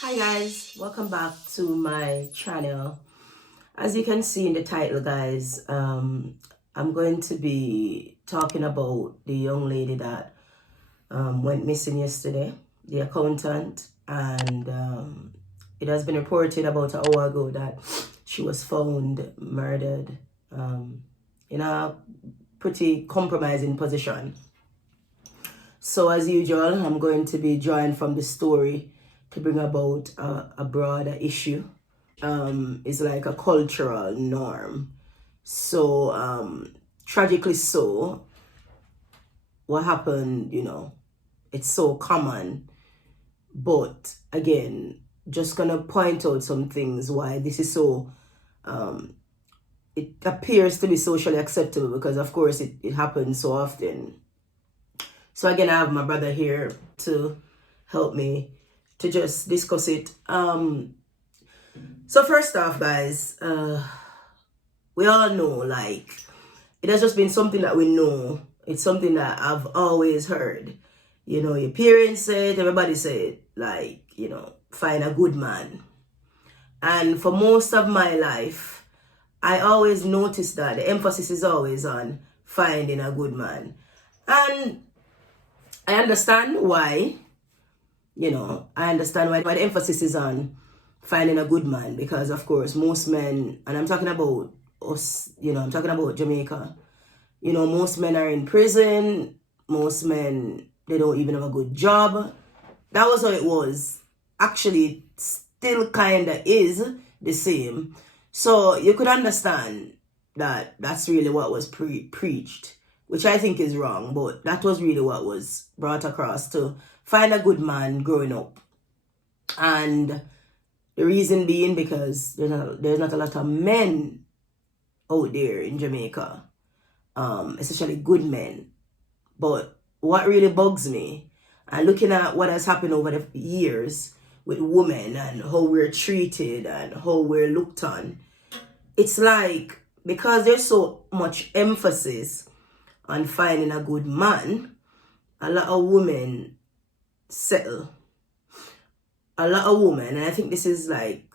Hi guys, welcome back to my channel. As you can see in the title guys, I'm going to be talking about the young lady that went missing yesterday, the accountant, and it has been reported about an hour ago that she was found murdered in a pretty compromising position. So as usual, I'm going to be drawing from the story to bring about a broader issue. It's like a cultural norm. So tragically so, what happened, it's so common. But again, just gonna point out some things why this is so it appears to be socially acceptable, because of course it happens so often. So again, I have my brother here to help me to just discuss it. So first off, guys, we all know, like, it has just been something that we know. It's something that I've always heard. Your parents say it, everybody say it, like, find a good man. And for most of my life, I always noticed that the emphasis is always on finding a good man. And I understand why, I understand why the emphasis is on finding a good man, because of course most men, and I'm talking about us, I'm talking about Jamaica, most men are in prison, most men, they don't even have a good job. That was how it was. Actually, still kind of is the same. So you could understand that that's really what was preached, which I think is wrong, but that was really what was brought across, to find a good man growing up. And the reason being because there's not a lot of men out there in Jamaica, especially good men. But what really bugs me, and looking at what has happened over the years with women and how we're treated and how we're looked on, it's like, because there's so much emphasis on finding a good man, a lot of women settle. A lot of women, and I think this is like,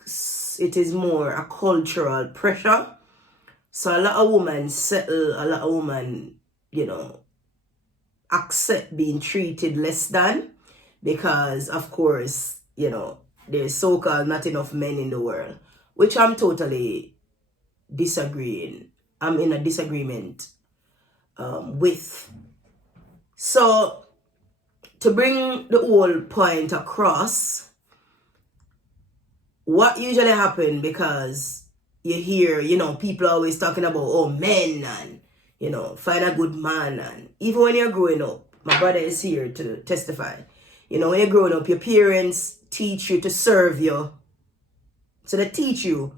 it is more a cultural pressure. So a lot of women settle, a lot of women, accept being treated less than, because of course, there's so-called not enough men in the world, which I'm totally disagreeing. I'm in a disagreement with. So to bring the whole point across, what usually happens, because you hear, people always talking about, oh, men, and, find a good man. And even when you're growing up, my brother is here to testify. When you're growing up, your parents teach you to serve you. So they teach you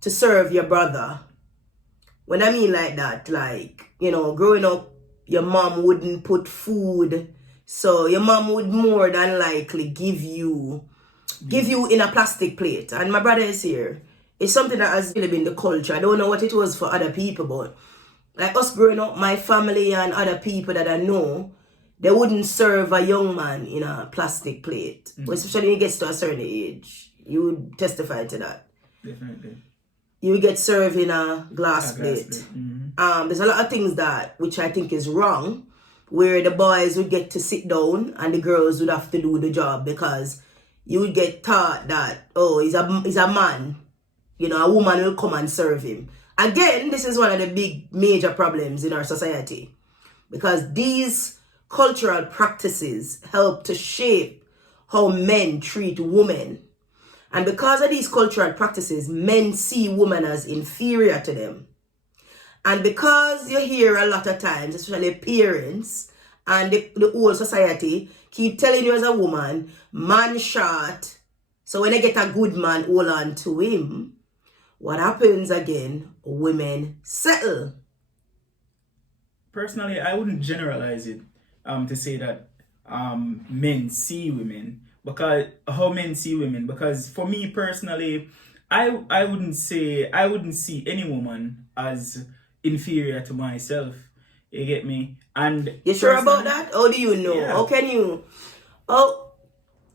to serve your brother. When I mean like that, like, growing up, your mom wouldn't put food. So your mom would more than likely give you in a plastic plate. And my brother is here. It's something that has really been the culture. I don't know what it was for other people, but like us growing up, my family and other people that I know, they wouldn't serve a young man in a plastic plate. Mm-hmm. Especially when he gets to a certain age. You would testify to that. Definitely. You would get served in a glass plate. Mm-hmm. There's a lot of things which I think is wrong, where the boys would get to sit down and the girls would have to do the job, because you would get taught that, oh, he's a man. A woman will come and serve him. Again, this is one of the big major problems in our society, because these cultural practices help to shape how men treat women. And because of these cultural practices, men see women as inferior to them. And because you hear a lot of times, especially parents and the whole society keep telling you as a woman, man short. So when they get a good man, hold on to him. What happens again? Women settle. Personally, I wouldn't generalize it to say that men see women, because how men see women. Because for me personally, I wouldn't see any woman as inferior to myself. You get me? And you sure about that? How do you know? Yeah. How can you? Oh,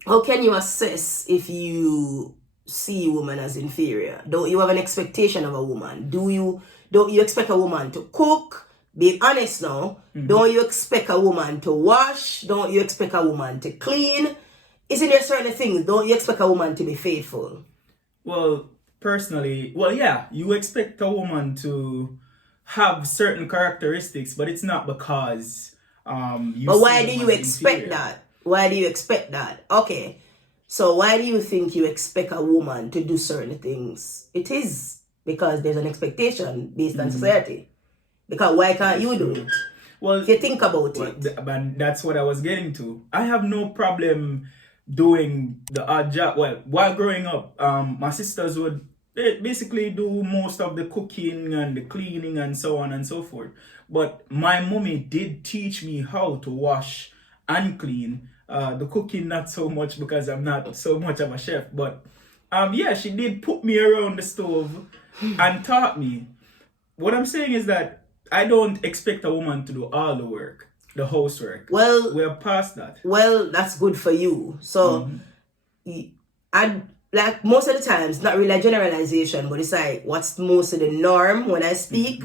how can you assess if you see a woman as inferior? Don't you have an expectation of a woman? Don't you expect a woman to cook? Be honest now. Don't you expect a woman to wash? Don't you expect a woman to clean? Isn't there certain things? Don't you expect a woman to be faithful? Well, personally, yeah, you expect a woman to have certain characteristics, but it's not because you But see why a do you woman as expect inferior. that? Why do you expect that? Okay. So why do you think you expect a woman to do certain things? It is because there's an expectation based on society. Because why can't you do it? Well, If you think about well, it. but that's what I was getting to. I have no problem doing the odd job. Well, while growing up, my sisters would basically do most of the cooking and the cleaning and so on and so forth. But my mommy did teach me how to wash and clean. The cooking not so much because I'm not so much of a chef, but yeah, she did put me around the stove and taught me. What I'm saying is that I don't expect a woman to do all the work, the housework. Well, We're past that. well, that's good for you. So, I like most of the times, not really a generalization, but it's like what's most of the norm when I speak.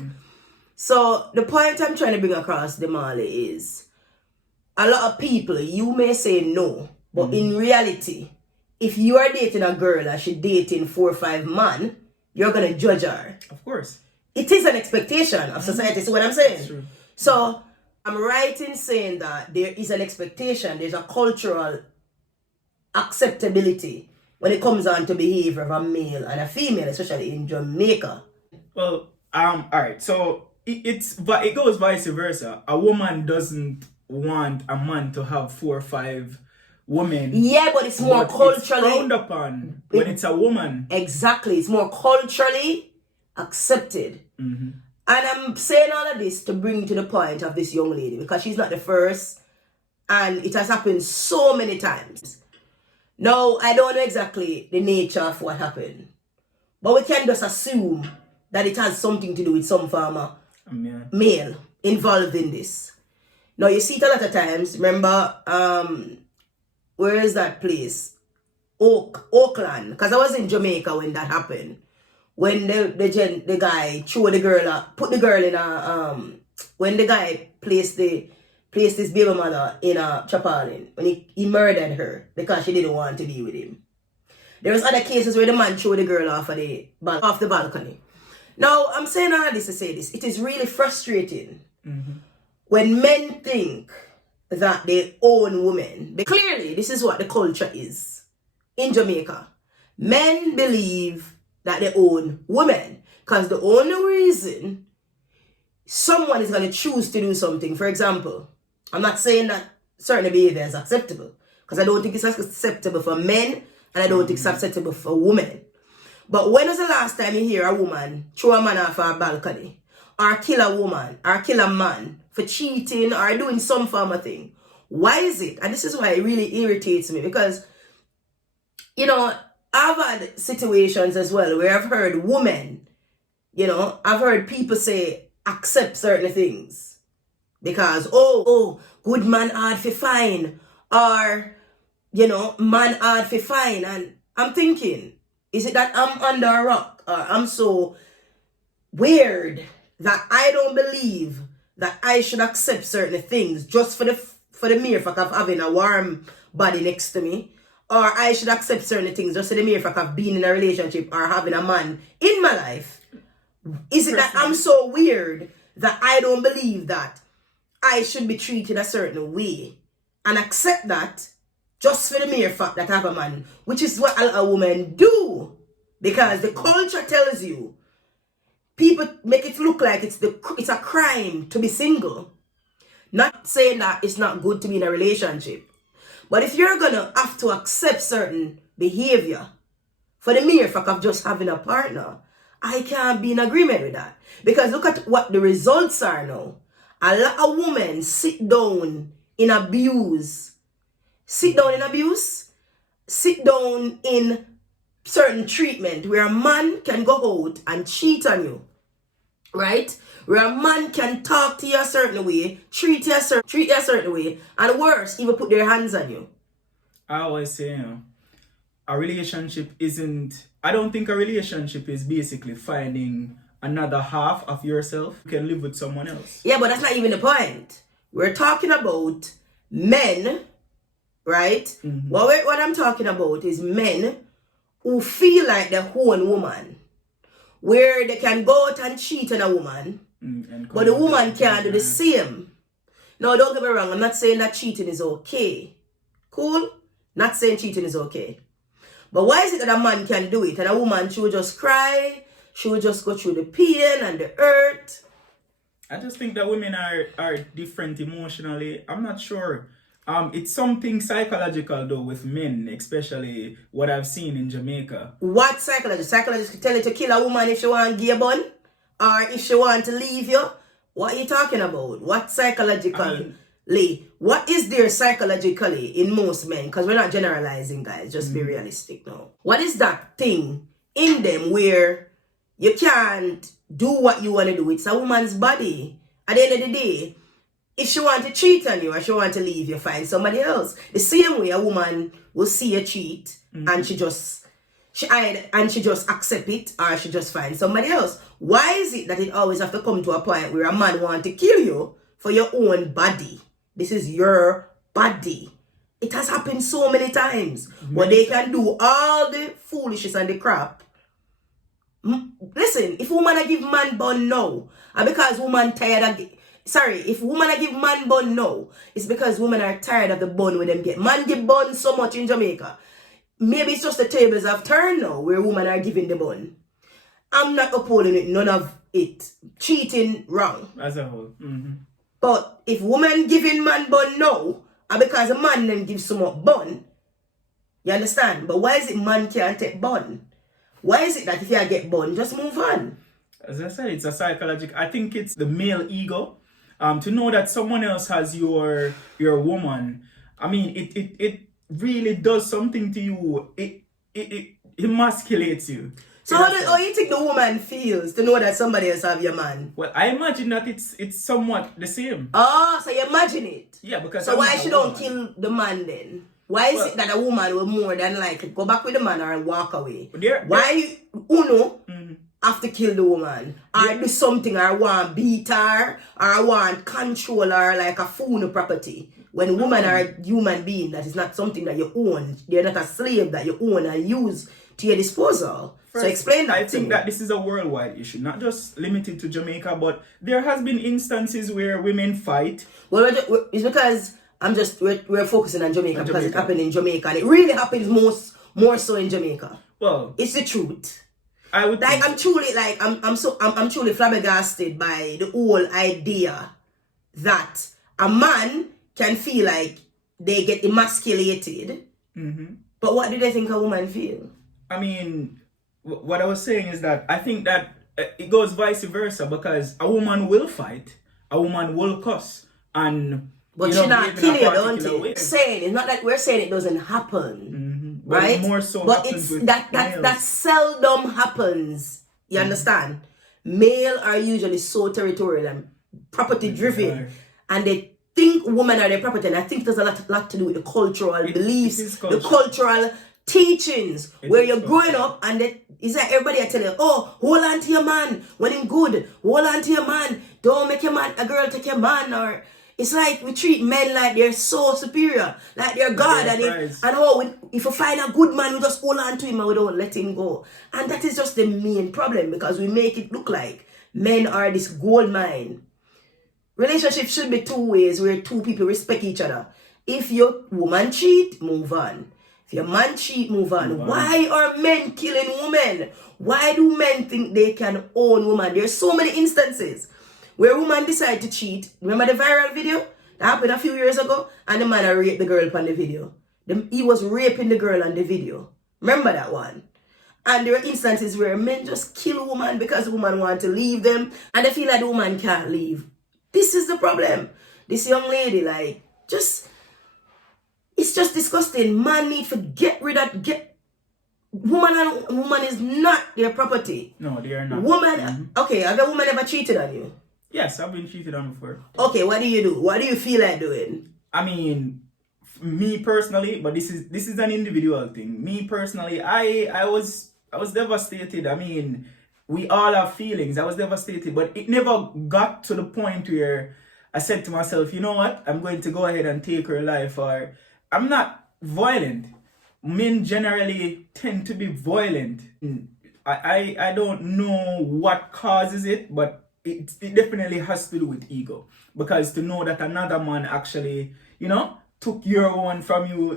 So the point I'm trying to bring across, Demali, is a lot of people, you may say no, but in reality, if you are dating a girl and she's dating 4 or 5 men, you're gonna judge her. Of course. It is an expectation of society. See what I'm saying? That's true. So I'm right in saying that there is an expectation, there's a cultural acceptability when it comes on to behavior of a male and a female, especially in Jamaica. Well, all right. So it goes vice versa. A woman doesn't want a man to have 4 or 5 women. Yeah, but it's more But it's culturally frowned upon when it's a woman. Exactly. It's more culturally accepted. And I'm saying all of this to bring to the point of this young lady because she's not the first and it has happened so many times. Now, I don't know exactly the nature of what happened, but we can just assume that it has something to do with some farmer male involved in this. Now, you see it a lot of times. Remember, where is that place? Oakland. Because I was in Jamaica when that happened. When the guy threw the girl up, put the girl in a when the guy placed his baby mother in a chapalin, when he murdered her because she didn't want to be with him. There was other cases where the man threw the girl off the balcony. Now I'm saying all this to say this. It is really frustrating when men think that they own women. Clearly, this is what the culture is in Jamaica. Men believe that they own women because the only reason someone is going to choose to do something, for example, I'm not saying that certain behavior is acceptable because I don't think it's acceptable for men and I don't think it's acceptable for women. But when was the last time you hear a woman throw a man off a balcony or kill a woman or kill a man for cheating or doing some form of thing? Why is it? And this is why it really irritates me because, I've had situations as well where I've heard women, I've heard people say accept certain things because, good man hard for fine or, man hard for fine. And I'm thinking, is it that I'm under a rock or I'm so weird that I don't believe that I should accept certain things just for the mere fact of having a warm body next to me? Or I should accept certain things just for the mere fact of being in a relationship or having a man in my life? Is it that I'm so weird that I don't believe that I should be treated a certain way and accept that just for the mere fact that I have a man? Which is what a woman do. Because the culture tells you, people make it look like it's a crime to be single. Not saying that it's not good to be in a relationship. But if you're going to have to accept certain behavior for the mere fact of just having a partner, I can't be in agreement with that. Because look at what the results are now. A lot of women sit down in abuse. Sit down in certain treatment where a man can go out and cheat on you. Right? Where a man can talk to you a certain way, treat you a certain way, and worse, even put their hands on you. I always say, a relationship isn't, I don't think a relationship is basically finding another half of yourself. You can live with someone else. Yeah, but that's not even the point. We're talking about men, right? Mm-hmm. What I'm talking about is men who feel like their own woman, where they can go out and cheat on a woman, but the woman can't do the same. Now, don't get me wrong, I'm not saying that cheating is okay. Cool? Not saying cheating is okay. But why is it that a man can do it and a woman, she would just cry, she would just go through the pain and the hurt? I just think that women are different emotionally. I'm not sure. It's something psychological though with men, especially what I've seen in Jamaica. What psychologist? Psychologist can tell you to kill a woman if she want to give a bun? Or if she want to leave you? What are you talking about? What psychologically? What is there psychologically in most men? Because we're not generalizing, guys. Just be realistic now. What is that thing in them where you can't do what you want to do? It's a woman's body. At the end of the day, if she want to cheat on you or she want to leave you, find somebody else. The same way a woman will see you cheat and she just accept it or she just find somebody else. Why is it that it always have to come to a point where a man want to kill you for your own body? This is your body. It has happened so many times where they can do all the foolishness and the crap. Listen, if woman a give man bun now, and because woman tired of if woman a give man bun now, it's because women are tired of the bun with them get. Man give bun so much in Jamaica. Maybe it's just the tables have turned now where women are giving the bun. I'm not upholding it, none of it. Cheating, wrong. As a whole. Mm-hmm. But if women giving man bun now, and because a man then give so much bun, you understand? But why is it man can't take bun? Why is it that if you get bun, just move on? As I said, it's a psychological. I think it's the male ego. To know that someone else has your woman. I mean, it really does something to you. It emasculates you. So how do you think the woman feels to know that somebody else have your man? Well, I imagine that it's somewhat the same. Oh, so you imagine it? Yeah, because so why she don't kill the man then? Why is it that a woman will more than like go back with the man or walk away? Why Uno have to kill the woman? Or do something or want beat her or want control her like a phone property? When women are a human being, that is not something that you own. They're not a slave that you own and use to your disposal. First, so explain that. I think that this is a worldwide issue, not just limited to Jamaica, but there has been instances where women fight. Well, it's because we're focusing on Jamaica because it happened in Jamaica and it really happens more so in Jamaica. Well, it's the truth. I would I'm truly flabbergasted by the whole idea that a man can feel like they get emasculated. Mm-hmm. But what do they think a woman feel? I mean, what I was saying is that I think that it goes vice versa because a woman will fight, a woman will cuss, but she not kill you, don't it? Saying it's not that we're saying it doesn't happen, right? More so, but it's that seldom happens. You understand? Male are usually so territorial and property driven, and they think women are their property. And I think there's a lot to do with the cultural beliefs, the cultural teachings, where you're growing up and it's like everybody I tell you, oh, hold on to your man when he's good, hold on to your man, don't make your man a girl take your man. Or it's like we treat men like they're so superior, like they're God, if you find a good man, we just hold on to him and we don't let him go. And that is just the main problem, because we make it look like men are this gold mine. Relationship should be two ways where two people respect each other. If your woman cheat, move on. If your man cheat, move on. Why are men killing women? Why do men think they can own women? There's so many instances where women decide to cheat. Remember the viral video that happened a few years ago? And the man raped the girl on the video. He was raping the girl on the video. Remember that one? And there are instances where men just kill a woman because the woman wants to leave them and they feel like the woman can't leave. This is the problem. This young lady, it's just disgusting. Man need to get rid of woman is not their property. No, they are not. Woman, okay, have a woman ever cheated on you? Yes, I've been cheated on before. Okay, what do you do? What do you feel like doing? I mean, me personally, but this is an individual thing. Me personally, I was devastated. I mean, we all have feelings. I was devastated, but it never got to the point where I said to myself, you know what, I'm going to go ahead and take her life, or I'm not violent. Men generally tend to be violent. I don't know what causes it, but it definitely has to do with ego. Because to know that another man actually, took your one from you,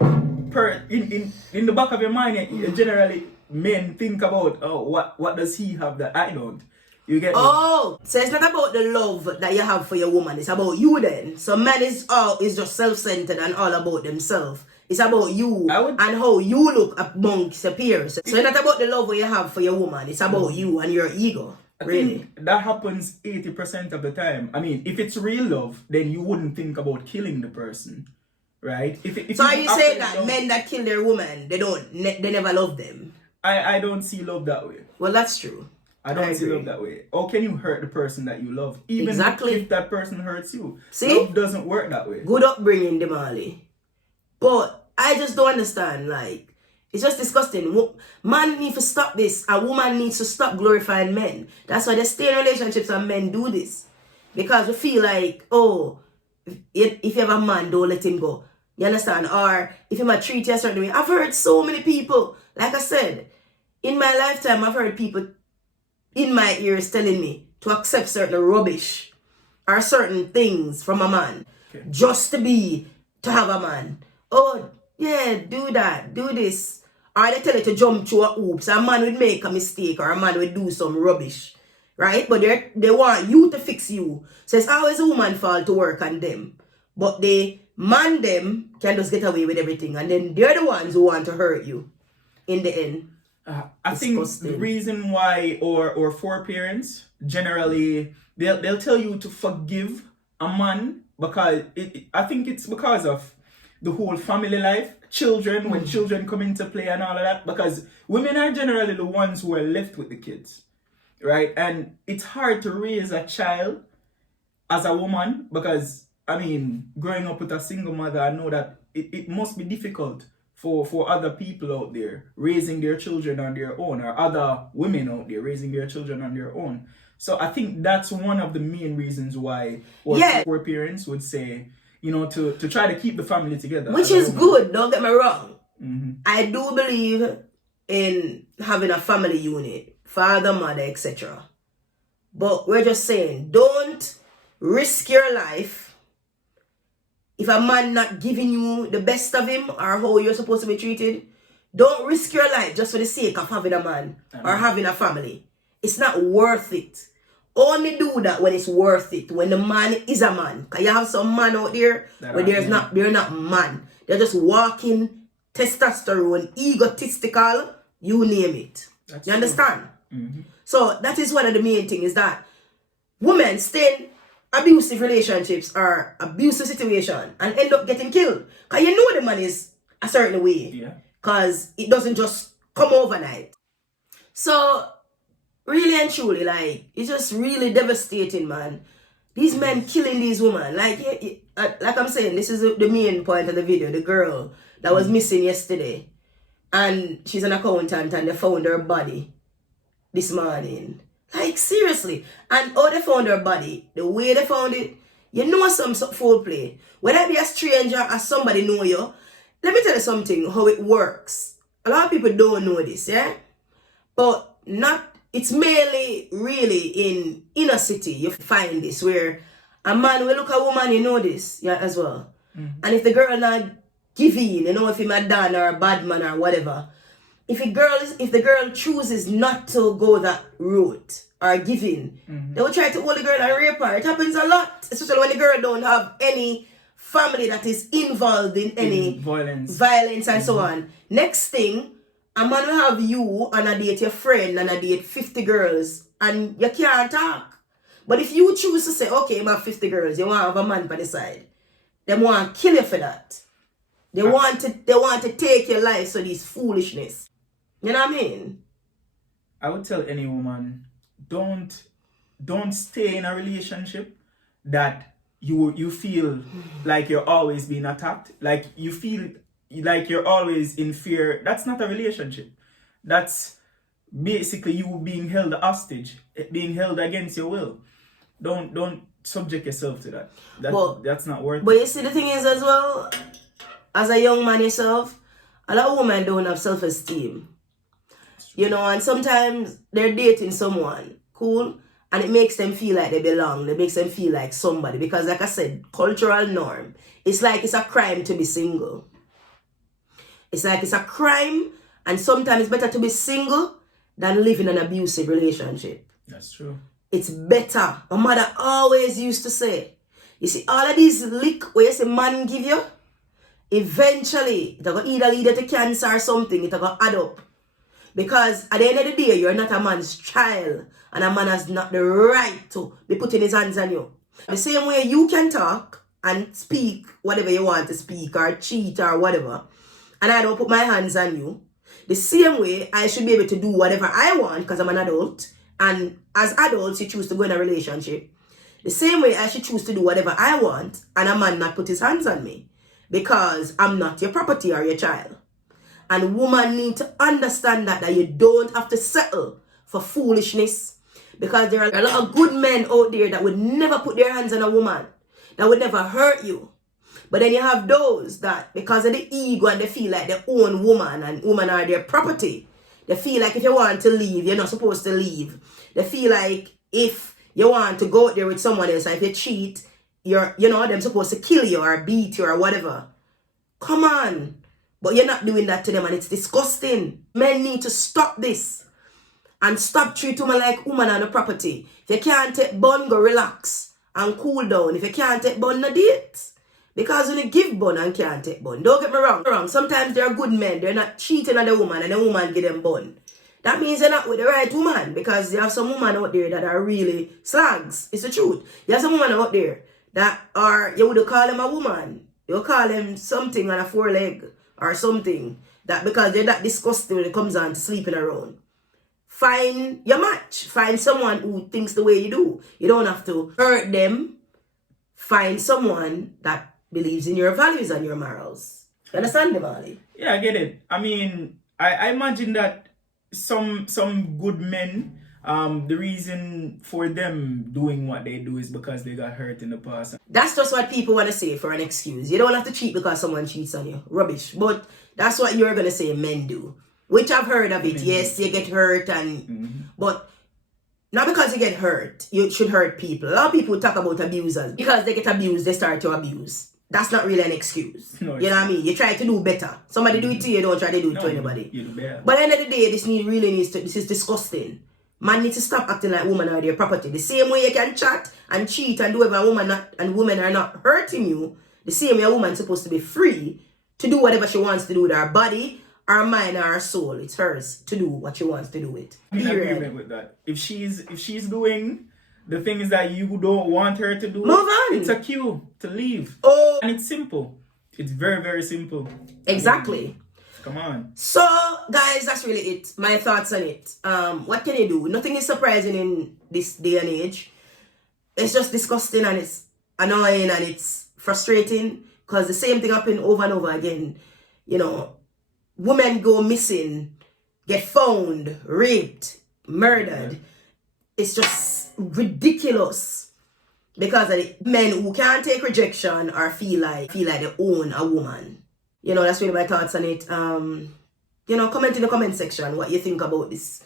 in the back of your mind, generally men think about, oh, what does he have that I don't? You get me? Oh, so it's not about the love that you have for your woman. It's about you then. So man is just self-centered and all about themselves. It's about you and how you look amongst your peers. So it's not about the love you have for your woman. It's about you and your ego. I really. think that happens 80% of the time. I mean, if it's real love, then you wouldn't think about killing the person, right? So are you saying that men that kill their woman, they never love them? I don't see love that way. Well, that's true. I don't see love that way. How can you hurt the person that you love? Even if that person hurts you. See? Love doesn't work that way. Good upbringing, Demali. But I just don't understand, like, it's just disgusting. Man need to stop this. A woman needs to stop glorifying men. That's why they stay in relationships and men do this. Because we feel like, oh, if you have a man, don't let him go. You understand? Or if he might treat you a certain way. I've heard so many people, like I said, in my lifetime, I've heard people in my ears telling me to accept certain rubbish or certain things from a man just to have a man. Oh, yeah, do that, do this. Or they tell you to jump through a hoops. A man would make a mistake or a man would do some rubbish. Right? But they want you to fix you. So it's always a woman's fault to work on them. But they man them can just get away with everything. And then they're the ones who want to hurt you in the end. I think the reason why or for parents, generally, they'll tell you to forgive a man because I think it's because of the whole family life, children, when children come into play and all of that, because women are generally the ones who are left with the kids, right? And it's hard to raise a child as a woman because, I mean, growing up with a single mother, I know that it must be difficult for other people out there raising their children on their own, or other women out there raising their children on their own. So I think that's one of the main reasons why poor parents would say, to try to keep the family together. Which is good, don't get me wrong. Mm-hmm. I do believe in having a family unit, father, mother, etc. But we're just saying, don't risk your life if a man not giving you the best of him or how you're supposed to be treated. Don't risk your life just for the sake of having a man or having a family. It's not worth it. Only do that when it's worth it. When the man is a man. Because you have some man out there where they're not man. They're just walking testosterone, egotistical, you name it. You understand? Mm-hmm. So that is one of the main things, is that women stay in abusive relationships or abusive situation and end up getting killed. Because you know the man is a certain way. Yeah. Because it doesn't just come overnight. So, really and truly, like, it's just really devastating, man. These men killing these women. Like I'm saying, this is the main point of the video. The girl that was missing yesterday. And she's an accountant and they found her body this morning. Like, seriously. And how they found her body, the way they found it, you know some foul play. Whether it be a stranger or somebody know you, let me tell you something, how it works. A lot of people don't know this, yeah? But it's mainly really in inner city you find this, where a man will look at a woman, you know this, yeah, as well. Mm-hmm. And if the girl not give in, if he's a dan or a bad man or whatever, if the girl chooses not to go that route or give in, they will try to hold the girl and rape her. It happens a lot, especially when the girl don't have any family that is involved in any violence and so on. Next thing, a man will have you and a date your friend and a date 50 girls and you can't talk. But if you choose to say, okay, I have 50 girls, you want to have a man by the side, they want to kill you for that. They want to take your life, so this foolishness. You know what I mean? I would tell any woman, don't stay in a relationship that you feel like you're always being attacked, like you feel like you're always in fear, that's not a relationship. That's basically you being held hostage, being held against your will. Don't subject yourself to that. That's not worth but it. you see, the thing is as well, as a young man yourself, a lot of women don't have self-esteem. You know, and sometimes they're dating someone, cool, and it makes them feel like they belong. It makes them feel like somebody. Because like I said, cultural norm. It's like it's a crime to be single. It's like it's a crime, and sometimes it's better to be single than live in an abusive relationship. That's true. It's better. My mother always used to say, you see, all of these lick where you say man give you, eventually, it'll go either lead you to cancer or something. It'll go add up. Because at the end of the day, you're not a man's child. And a man has not the right to be putting his hands on you. The same way you can talk and speak whatever you want to speak or cheat or whatever, and I don't put my hands on you, the same way I should be able to do whatever I want because I'm an adult. And as adults, you choose to go in a relationship. The same way I should choose to do whatever I want and a man not put his hands on me. Because I'm not your property or your child. And women need to understand that you don't have to settle for foolishness. Because there are a lot of good men out there that would never put their hands on a woman. That would never hurt you. But then you have those that, because of the ego and they feel like they own woman and women are their property. They feel like if you want to leave, you're not supposed to leave. They feel like if you want to go out there with someone else and if you cheat, them supposed to kill you or beat you or whatever. Come on. But you're not doing that to them and it's disgusting. Men need to stop this. And stop treating women like woman on the property. If you can't take bun, go relax and cool down. If you can't take bun, no date. Because when you give bun and can't take bun, don't get me wrong. Sometimes they're good men. They're not cheating on the woman and the woman give them bun. That means they're not with the right woman. Because you have some women out there that are really slags. It's the truth. You have some women out there that are, you would call them a woman. You call them something on a foreleg or something. That because they're that disgusting when it comes on to sleeping around. Find your match. Find someone who thinks the way you do. You don't have to hurt them. Find someone that believes in your values and your morals. You understand me, Molly? Yeah, I get it. I mean, I imagine that some good men, the reason for them doing what they do is because they got hurt in the past. That's just what people want to say for an excuse. You don't have to cheat because someone cheats on you. Rubbish. But that's what you're going to say men do. Which I've heard of it. Yes, you get hurt but not because you get hurt, you should hurt people. A lot of people talk about abusers. Because they get abused, they start to abuse. That's not really an excuse. No, you know what I mean? You try to do better. Somebody do it to you, don't try to do it to anybody. You do better. But at the end of the day, this is disgusting. Man needs to stop acting like women are their property. The same way you can chat and cheat and do whatever women are not hurting you, the same way a woman's supposed to be free to do whatever she wants to do with her body, her mind, or her soul. It's hers to do what she wants to do with. I'm in agreement with that. If she's doing the things that you don't want her to do, move on. It's a cue to leave. Oh, and it's simple. It's very, very simple. Exactly. Come on. So, guys, that's really it. My thoughts on it. What can you do? Nothing is surprising in this day and age. It's just disgusting and it's annoying and it's frustrating because the same thing happens over and over again. You know, women go missing, get found, raped, murdered. Yeah. It's just ridiculous because of men who can't take rejection or feel like they own a woman. You know, that's really my thoughts on it. Comment in the comment section what you think about this.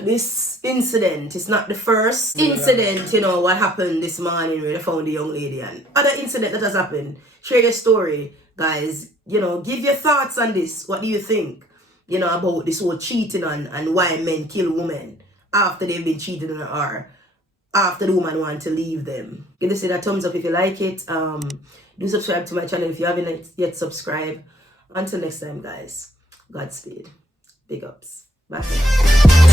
This incident. It's not the first incident, what happened this morning where they found the young lady. And other incident that has happened. Share your story, guys. Give your thoughts on this. What do you think, about this whole cheating and why men kill women after they've been cheated on or after the woman want to leave them. Give this a thumbs up if you like it. Do subscribe to my channel if you haven't yet subscribed. Until next time, guys. Godspeed. Big ups. Bye.